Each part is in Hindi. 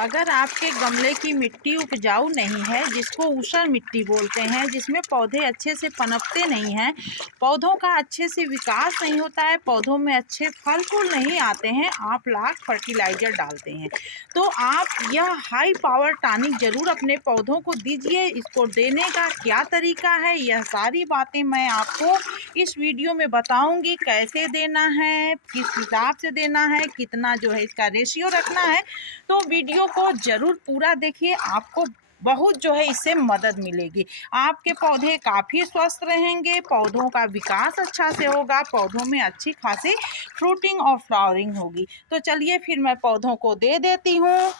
अगर आपके गमले की मिट्टी उपजाऊ नहीं है, जिसको ऊसर मिट्टी बोलते हैं, जिसमें पौधे अच्छे से पनपते नहीं हैं, पौधों का अच्छे से विकास नहीं होता है, पौधों में अच्छे फल फूल नहीं आते हैं, आप लाख फर्टिलाइज़र डालते हैं, तो आप यह हाई पावर टॉनिक ज़रूर अपने पौधों को दीजिए। इसको देने का क्या तरीका है, यह सारी बातें मैं आपको इस वीडियो में बताऊंगी। कैसे देना है, किस हिसाब से देना है, कितना जो है इसका रेशियो रखना है, तो वीडियो को ज़रूर पूरा देखिए। आपको बहुत जो है इससे मदद मिलेगी। आपके पौधे काफ़ी स्वस्थ रहेंगे, पौधों का विकास अच्छा से होगा, पौधों में अच्छी खासी फ्रूटिंग और फ्लावरिंग होगी। तो चलिए फिर मैं पौधों को दे देती हूँ।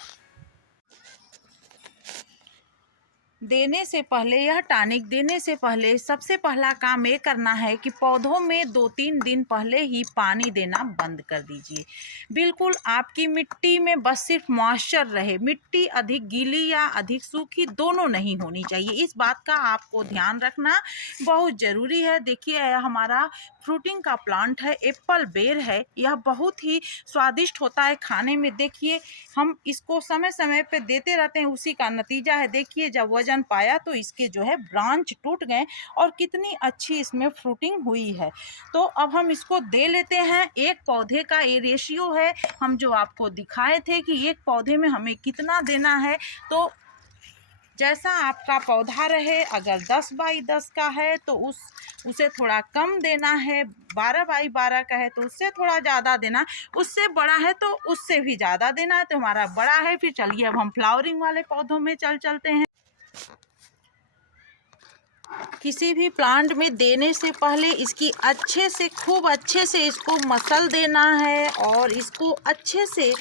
देने से पहले, यह टॉनिक देने से पहले सबसे पहला काम ये करना है कि पौधों में 2-3 दिन पहले ही पानी देना बंद कर दीजिए। बिल्कुल आपकी मिट्टी में बस सिर्फ मॉइस्चर रहे, मिट्टी अधिक गीली या अधिक सूखी दोनों नहीं होनी चाहिए। इस बात का आपको ध्यान रखना बहुत ज़रूरी है। देखिए हमारा फ्रूटिंग का प्लांट है, एप्पल बेर है, यह बहुत ही स्वादिष्ट होता है खाने में। देखिए हम इसको समय समय पे देते रहते हैं, उसी का नतीजा है। देखिए जब वजन पाया तो इसके जो है ब्रांच टूट गए और कितनी अच्छी इसमें फ्रूटिंग हुई है। तो अब हम इसको दे लेते हैं। एक पौधे का ये रेशियो है, हम जो आपको दिखाए थे कि एक पौधे में हमें कितना देना है, तो जैसा आपका पौधा रहे, अगर 10 बाई 10 का है तो उसे थोड़ा कम देना है, 12 बाई 12 का है तो उससे थोड़ा ज़्यादा देना, उससे बड़ा है तो उससे भी ज़्यादा देना है। तो हमारा बड़ा है। फिर चलिए अब हम फ्लावरिंग वाले पौधों में चलते हैं। किसी भी प्लांट में देने से पहले इसकी अच्छे से, खूब अच्छे से इसको मसल देना है और इसको अच्छे से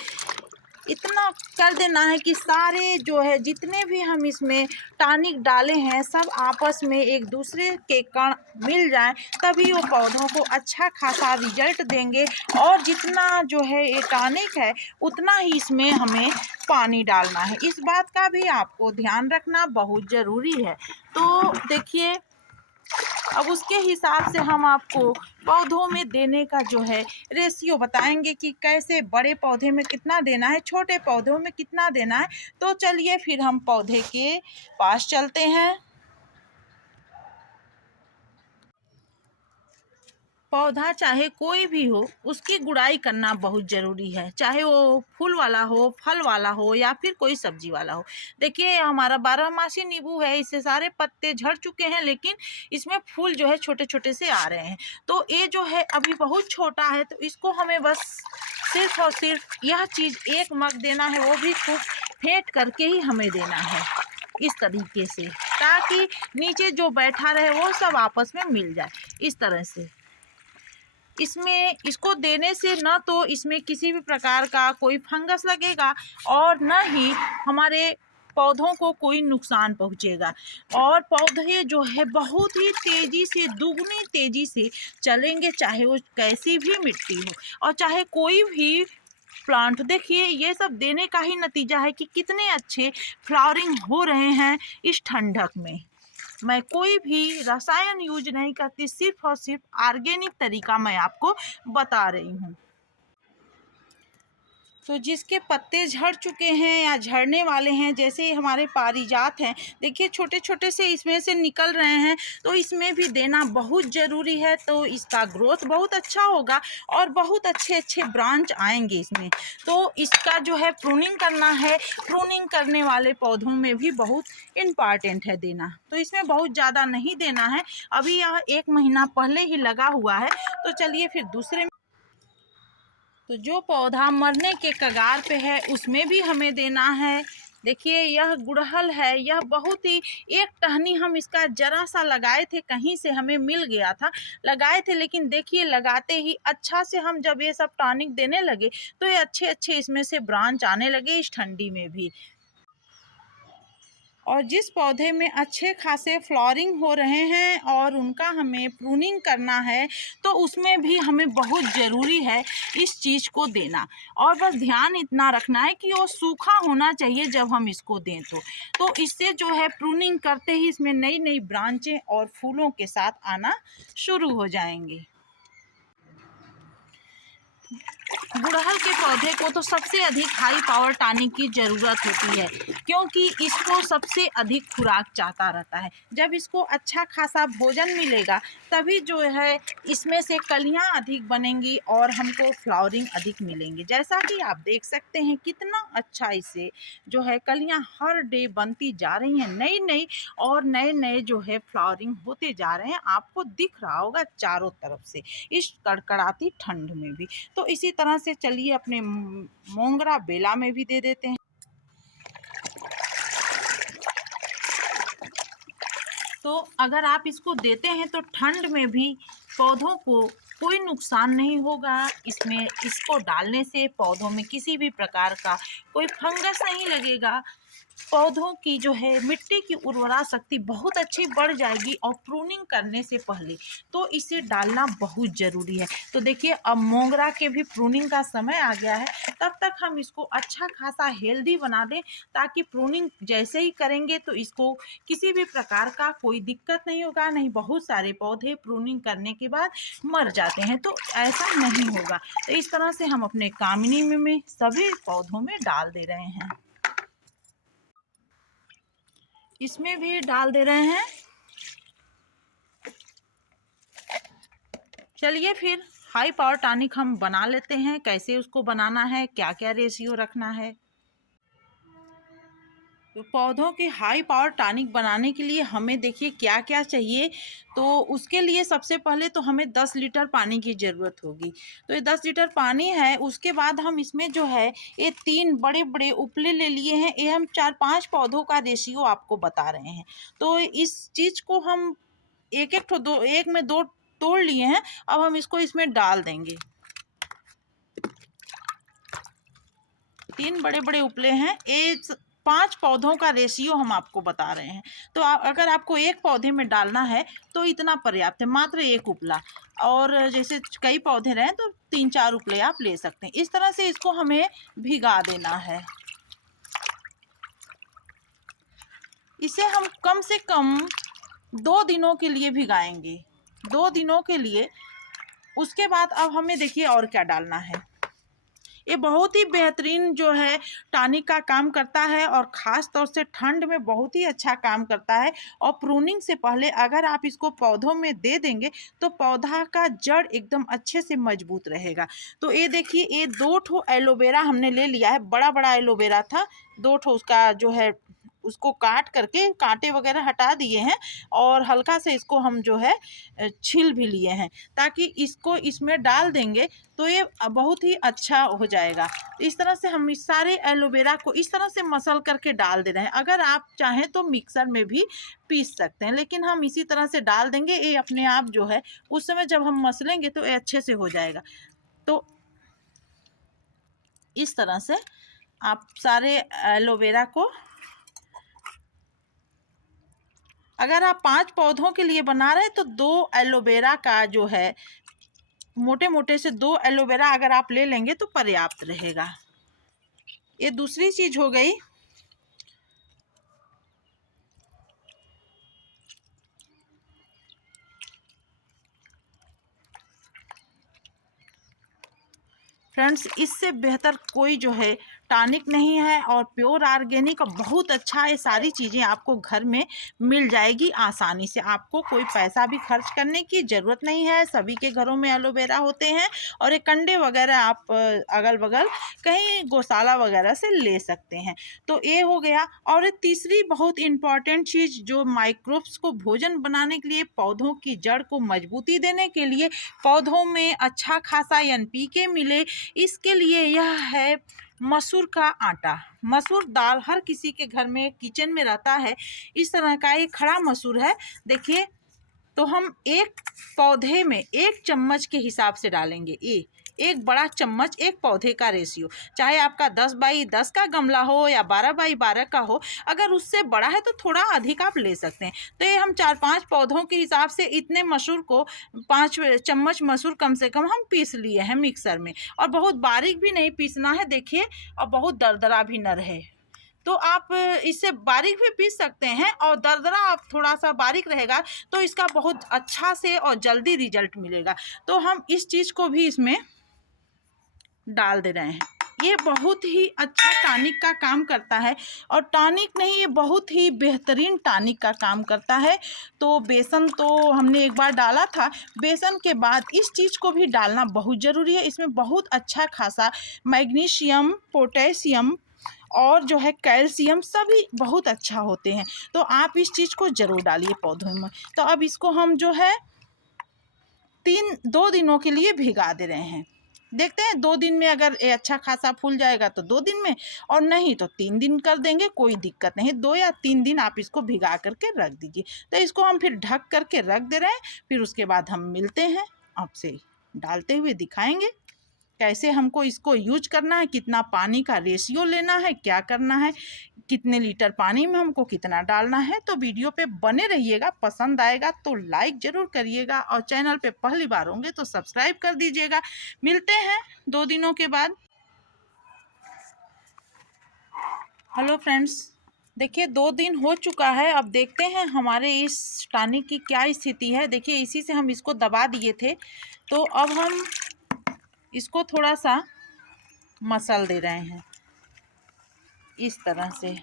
इतना कर देना है कि सारे जो है जितने भी हम इसमें टॉनिक डाले हैं सब आपस में एक दूसरे के कण मिल जाएं, तभी वो पौधों को अच्छा खासा रिजल्ट देंगे। और जितना जो है ये टॉनिक है उतना ही इसमें हमें पानी डालना है। इस बात का भी आपको ध्यान रखना बहुत ज़रूरी है। तो देखिए अब उसके हिसाब से हम आपको पौधों में देने का जो है रेशियो बताएंगे कि कैसे बड़े पौधे में कितना देना है, छोटे पौधों में कितना देना है। तो चलिए फिर हम पौधे के पास चलते हैं। पौधा चाहे कोई भी हो, उसकी गुड़ाई करना बहुत ज़रूरी है, चाहे वो फूल वाला हो, फल वाला हो या फिर कोई सब्जी वाला हो। देखिए हमारा 12 मासी नींबू है, इससे सारे पत्ते झड़ चुके हैं, लेकिन इसमें फूल जो है छोटे छोटे से आ रहे हैं। तो ये जो है अभी बहुत छोटा है, तो इसको हमें बस सिर्फ और सिर्फ यह चीज़ 1 मग देना है, वो भी खूब फेंट करके ही हमें देना है इस तरीके से, ताकि नीचे जो बैठा रहे वो सब आपस में मिल जाए इस तरह से। इसमें इसको देने से न तो इसमें किसी भी प्रकार का कोई फंगस लगेगा और न ही हमारे पौधों को कोई नुकसान पहुंचेगा, और पौधे जो है बहुत ही तेज़ी से, दुगनी तेज़ी से चलेंगे, चाहे वो कैसी भी मिट्टी हो और चाहे कोई भी प्लांट। देखिए ये सब देने का ही नतीजा है कि कितने अच्छे फ्लावरिंग हो रहे हैं इस ठंडक में। मैं कोई भी रसायन यूज नहीं करती, सिर्फ और सिर्फ ऑर्गेनिक तरीका मैं आपको बता रही हूँ। तो जिसके पत्ते झड़ चुके हैं या झड़ने वाले हैं, जैसे हमारे पारिजात हैं, देखिए छोटे छोटे से इसमें से निकल रहे हैं, तो इसमें भी देना बहुत ज़रूरी है। तो इसका ग्रोथ बहुत अच्छा होगा और बहुत अच्छे अच्छे ब्रांच आएंगे इसमें। तो इसका जो है प्रूनिंग करना है, प्रूनिंग करने वाले पौधों में भी बहुत इम्पॉर्टेंट है देना। तो इसमें बहुत ज़्यादा नहीं देना है, अभी यह 1 महीना पहले ही लगा हुआ है। तो चलिए फिर दूसरे, तो जो पौधा मरने के कगार पे है उसमें भी हमें देना है। देखिए यह गुड़हल है, यह बहुत ही, एक टहनी हम इसका जरा सा लगाए थे, कहीं से हमें मिल गया था, लगाए थे, लेकिन देखिए लगाते ही अच्छा से हम जब ये सब टॉनिक देने लगे तो ये अच्छे अच्छे इसमें से ब्रांच आने लगे इस ठंडी में भी। और जिस पौधे में अच्छे खासे फ्लावरिंग हो रहे हैं और उनका हमें प्रूनिंग करना है, तो उसमें भी हमें बहुत ज़रूरी है इस चीज़ को देना। और बस ध्यान इतना रखना है कि वो सूखा होना चाहिए जब हम इसको दें तो इससे जो है प्रूनिंग करते ही इसमें नई नई ब्रांचें और फूलों के साथ आना शुरू हो जाएंगे। गुड़हल के पौधे को तो सबसे अधिक हाई पावर टॉनिक की ज़रूरत होती है, क्योंकि इसको सबसे अधिक खुराक चाहता रहता है। जब इसको अच्छा खासा भोजन मिलेगा तभी जो है इसमें से कलियां अधिक बनेंगी और हमको फ्लावरिंग अधिक मिलेंगी। जैसा कि आप देख सकते हैं कितना अच्छा इससे जो है कलियां हर डे बनती जा रही हैं, नई नई, और नए नए जो है फ्लावरिंग होते जा रहे हैं। आपको दिख रहा होगा चारों तरफ से इस कड़कड़ाती ठंड में भी। तो इसी तरह से चलिए अपने मोंगरा बेला में भी दे देते हैं। तो अगर आप इसको देते हैं तो ठंड में भी पौधों को कोई नुकसान नहीं होगा। इसमें इसको डालने से पौधों में किसी भी प्रकार का कोई फंगस नहीं लगेगा। पौधों की जो है मिट्टी की उर्वरा शक्ति बहुत अच्छी बढ़ जाएगी, और प्रूनिंग करने से पहले तो इसे डालना बहुत ज़रूरी है। तो देखिए अब मोंगरा के भी प्रूनिंग का समय आ गया है, तब तक हम इसको अच्छा खासा हेल्दी बना दें, ताकि प्रूनिंग जैसे ही करेंगे तो इसको किसी भी प्रकार का कोई दिक्कत नहीं होगा। नहीं, बहुत सारे पौधे प्रूनिंग करने के बाद मर जाते हैं, तो ऐसा नहीं होगा। तो इस तरह से हम अपने कामिनी में सभी पौधों में डाल दे रहे हैं। इसमें भी डाल दे रहे हैं। चलिए फिर हाई पावर टॉनिक हम बना लेते हैं। कैसे उसको बनाना है, क्या क्या रेशियो रखना है। तो पौधों के हाई पावर टॉनिक बनाने के लिए हमें देखिए क्या क्या चाहिए। तो उसके लिए सबसे पहले तो हमें 10 लीटर पानी की ज़रूरत होगी। तो ये 10 लीटर पानी है। उसके बाद हम इसमें जो है ये 3 बड़े बड़े उपले ले लिए हैं। ये हम 4-5 पौधों का रेशियो आपको बता रहे हैं। तो इस चीज़ को हम एक एक दो, एक में 2 तोड़ लिए हैं। अब हम इसको इसमें डाल देंगे। 3 बड़े बड़े उपले हैं। 5 पौधों का रेशियो हम आपको बता रहे हैं। तो अगर आपको एक पौधे में डालना है तो इतना पर्याप्त है, मात्र एक उपला। और जैसे कई पौधे रहें तो 3-4 उपले आप ले सकते हैं। इस तरह से इसको हमें भिगा देना है। इसे हम कम से कम 2 दिनों के लिए भिगाएंगे, 2 दिनों के लिए। उसके बाद अब हमें देखिए और क्या डालना है। ये बहुत ही बेहतरीन जो है टॉनिक का काम करता है, और ख़ास तौर से ठंड में बहुत ही अच्छा काम करता है। और प्रूनिंग से पहले अगर आप इसको पौधों में दे देंगे तो पौधा का जड़ एकदम अच्छे से मजबूत रहेगा। तो ये देखिए ये 2 ठो एलोवेरा हमने ले लिया है। बड़ा बड़ा एलोवेरा था, 2 ठो उसका जो है उसको काट करके कांटे वगैरह हटा दिए हैं, और हल्का से इसको हम जो है छील भी लिए हैं, ताकि इसको इसमें डाल देंगे तो ये बहुत ही अच्छा हो जाएगा। इस तरह से हम इस सारे एलोवेरा को इस तरह से मसल करके डाल दे रहे हैं। अगर आप चाहें तो मिक्सर में भी पीस सकते हैं, लेकिन हम इसी तरह से डाल देंगे। ये अपने आप जो है उस समय जब हम मसलेंगे तो ये अच्छे से हो जाएगा। तो इस तरह से आप सारे एलोवेरा को, अगर आप 5 पौधों के लिए बना रहे हैं तो 2 एलोवेरा का जो है मोटे मोटे से 2 एलोवेरा अगर आप ले लेंगे तो पर्याप्त रहेगा। ये दूसरी चीज़ हो गई। फ्रेंड्स, इससे बेहतर कोई जो है टॉनिक नहीं है, और प्योर ऑर्गेनिक बहुत अच्छा। ये सारी चीज़ें आपको घर में मिल जाएगी आसानी से। आपको कोई पैसा भी खर्च करने की ज़रूरत नहीं है। सभी के घरों में एलोवेरा होते हैं, और ये कंडे वगैरह आप अगल बगल कहीं गौशाला वगैरह से ले सकते हैं। तो ये हो गया। और ये तीसरी बहुत इम्पॉर्टेंट चीज़ जो माइक्रोब्स को भोजन बनाने के लिए, पौधों की जड़ को मजबूती देने के लिए, पौधों में अच्छा खासा NPK मिले, इसके लिए यह है मसूर का आटा। मसूर दाल हर किसी के घर में किचन में रहता है। इस तरह का एक खड़ा मसूर है, देखिए। तो हम एक पौधे में 1 चम्मच के हिसाब से डालेंगे। एक बड़ा चम्मच एक पौधे का रेशियो, चाहे आपका 10 बाई 10 का गमला हो या 12 बाई 12 का हो। अगर उससे बड़ा है तो थोड़ा अधिक आप ले सकते हैं। तो ये हम 4-5 पौधों के हिसाब से इतने मसूर को 5 चम्मच मसूर कम से कम हम पीस लिए हैं मिक्सर में। और बहुत बारीक भी नहीं पीसना है, देखिए, और बहुत दरदरा भी न रहे। तो आप इससे बारीक भी पीस सकते हैं, और दरदरा आप थोड़ा सा बारीक रहेगा तो इसका बहुत अच्छा से और जल्दी रिजल्ट मिलेगा। तो हम इस चीज़ को भी इसमें डाल दे रहे हैं। ये बहुत ही अच्छा टॉनिक का काम करता है, और टॉनिक नहीं, ये बहुत ही बेहतरीन टॉनिक का काम करता है। तो बेसन तो हमने एक बार डाला था, बेसन के बाद इस चीज़ को भी डालना बहुत ज़रूरी है। इसमें बहुत अच्छा खासा मैग्नीशियम, पोटेशियम और जो है कैल्शियम सभी बहुत अच्छा होते हैं। तो आप इस चीज़ को ज़रूर डालिए पौधों में। तो अब इसको हम जो है 2 दिनों के लिए भिगा दे रहे हैं। देखते हैं 2 दिन में अगर ये अच्छा खासा फूल जाएगा तो 2 दिन में, और नहीं तो 3 दिन कर देंगे, कोई दिक्कत नहीं। 2 या 3 दिन आप इसको भिगा करके रख दीजिए। तो इसको हम फिर ढक करके रख दे रहे हैं। फिर उसके बाद हम मिलते हैं, आपसे डालते हुए दिखाएंगे कैसे हमको इसको यूज करना है, कितना पानी का रेशियो लेना है, क्या करना है, कितने लीटर पानी में हमको कितना डालना है। तो वीडियो पे बने रहिएगा। पसंद आएगा तो लाइक ज़रूर करिएगा, और चैनल पे पहली बार होंगे तो सब्सक्राइब कर दीजिएगा। मिलते हैं 2 दिनों के बाद। हेलो फ्रेंड्स, देखिए 2 दिन हो चुका है। अब देखते हैं हमारे इस टॉनिक की क्या स्थिति है। देखिए इसी से हम इसको दबा दिए थे, तो अब हम इसको थोड़ा सा मसल दे रहे हैं इस तरह से।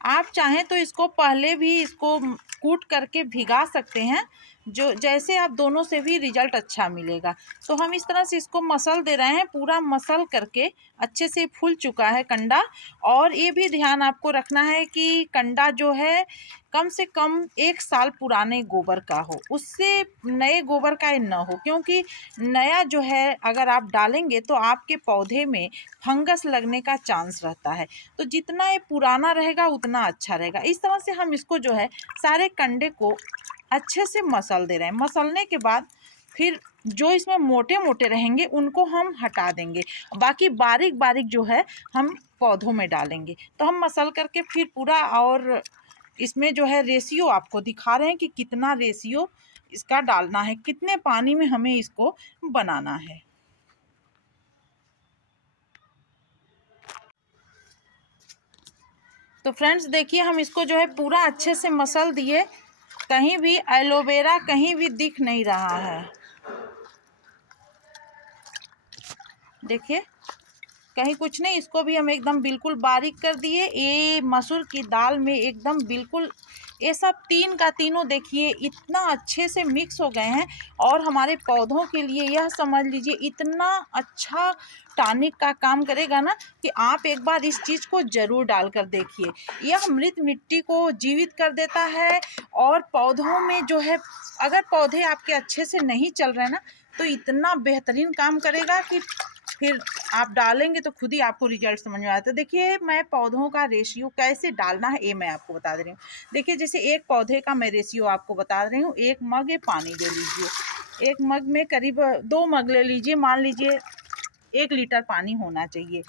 आप चाहें तो इसको पहले भी इसको कूट करके भिगा सकते हैं, जो जैसे आप दोनों से भी रिजल्ट अच्छा मिलेगा। तो हम इस तरह से इसको मसल दे रहे हैं, पूरा मसल करके अच्छे से फूल चुका है कंडा। और ये भी ध्यान आपको रखना है कि कंडा जो है कम से कम 1 साल पुराने गोबर का हो, उससे नए गोबर का न हो, क्योंकि नया जो है अगर आप डालेंगे तो आपके पौधे में फंगस लगने का चांस रहता है। तो जितना ये पुराना रहेगा उतना अच्छा रहेगा। इस तरह से हम इसको जो है सारे कंडे को अच्छे से मसल दे रहे हैं। मसलने के बाद फिर जो इसमें मोटे मोटे रहेंगे उनको हम हटा देंगे, बाकी बारीक बारीक जो है हम पौधों में डालेंगे। तो हम मसल करके फिर पूरा, और इसमें जो है रेशियो आपको दिखा रहे हैं कि कितना रेशियो इसका डालना है, कितने पानी में हमें इसको बनाना है। तो फ्रेंड्स देखिए हम इसको जो है पूरा अच्छे से मसल दिए, कहीं भी एलोवेरा कहीं भी दिख नहीं रहा है। देखिए कहीं कुछ नहीं, इसको भी हम एकदम बिल्कुल बारीक कर दिए। ये मसूर की दाल में एकदम बिल्कुल ये सब 3 का तीनों देखिए इतना अच्छे से मिक्स हो गए हैं, और हमारे पौधों के लिए यह समझ लीजिए इतना अच्छा टॉनिक का काम करेगा ना, कि आप एक बार इस चीज़ को ज़रूर डाल कर देखिए। यह मृत मिट्टी को जीवित कर देता है, और पौधों में जो है अगर पौधे आपके अच्छे से नहीं चल रहे ना, तो इतना बेहतरीन काम करेगा कि फिर आप डालेंगे तो खुद ही आपको रिजल्ट समझ में आता है। देखिए मैं पौधों का रेशियो कैसे डालना है ये मैं आपको बता दे रही हूँ। देखिए जैसे एक पौधे का मैं रेशियो आपको बता रही हूँ। 1 मग पानी ले लीजिए, 1 मग में करीब 2 मग ले लीजिए, मान लीजिए 1 लीटर पानी होना चाहिए।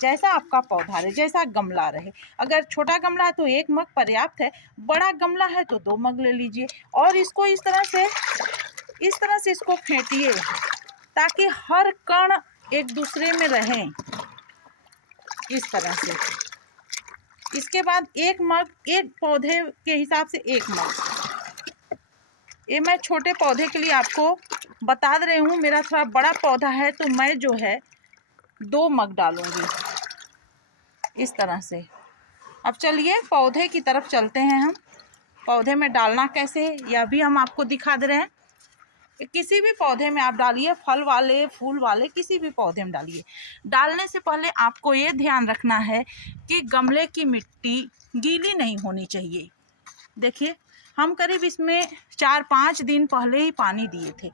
जैसा आपका पौधा रहे, जैसा गमला रहे, अगर छोटा गमला है तो 1 मग पर्याप्त है, बड़ा गमला है तो 2 मग ले लीजिए। और इसको इस तरह से इसको फेंटिए ताकि हर कण एक दूसरे में रहें, इस तरह से। इसके बाद 1 मग, एक पौधे के हिसाब से 1 मग। ये मैं छोटे पौधे के लिए आपको बता दे रही हूँ। मेरा थोड़ा बड़ा पौधा है तो मैं जो है 2 मग डालूंगी इस तरह से। अब चलिए पौधे की तरफ चलते हैं हम। पौधे में डालना कैसे है यह भी हम आपको दिखा दे रहे हैं। किसी भी पौधे में आप डालिए, फल वाले फूल वाले किसी भी पौधे में डालिए। डालने से पहले आपको ये ध्यान रखना है कि गमले की मिट्टी गीली नहीं होनी चाहिए। देखिए हम करीब इसमें 4-5 दिन पहले ही पानी दिए थे।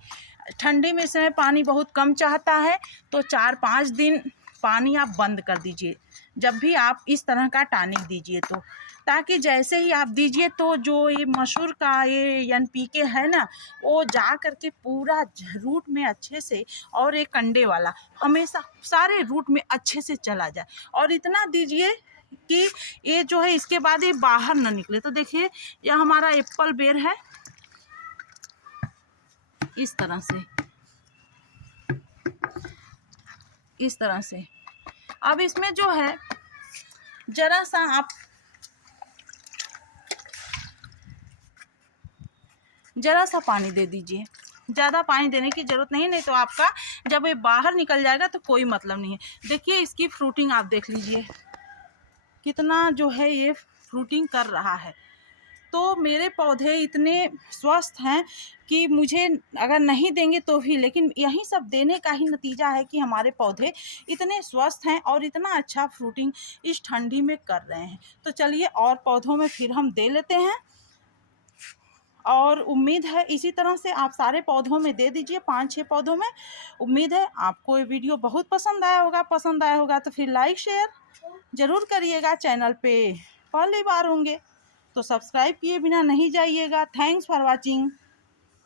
ठंडी में समय पानी बहुत कम चाहता है, तो 4-5 दिन पानी आप बंद कर दीजिए जब भी आप इस तरह का टॉनिक दीजिए, तो ताकि जैसे ही आप दीजिए तो जो ये मसूर का ये NPK है ना, वो जा करके पूरा रूट में अच्छे से, और ये कंडे वाला हमेशा सारे रूट में अच्छे से चला जाए। और इतना दीजिए कि ये जो है इसके बाद ये बाहर ना निकले। तो देखिए यह हमारा एप्पल बेर है, इस तरह से, इस तरह से। अब इसमें जो है जरा सा आप पानी दे दीजिए। ज़्यादा पानी देने की ज़रूरत नहीं, नहीं तो आपका जब ये बाहर निकल जाएगा तो कोई मतलब नहीं है। देखिए इसकी फ्रूटिंग आप देख लीजिए कितना जो है ये फ्रूटिंग कर रहा है। तो मेरे पौधे इतने स्वस्थ हैं कि मुझे अगर नहीं देंगे तो भी, लेकिन यही सब देने का ही नतीजा है कि हमारे पौधे इतने स्वस्थ हैं और इतना अच्छा फ्रूटिंग इस ठंडी में कर रहे हैं। तो चलिए और पौधों में फिर हम दे लेते हैं, और उम्मीद है इसी तरह से आप सारे पौधों में दे दीजिए, 5-6 पौधों में। उम्मीद है आपको ये वीडियो बहुत पसंद आया होगा तो फिर लाइक शेयर ज़रूर करिएगा। चैनल पे पहली बार होंगे तो सब्सक्राइब किए बिना नहीं जाइएगा। Thanks for watching.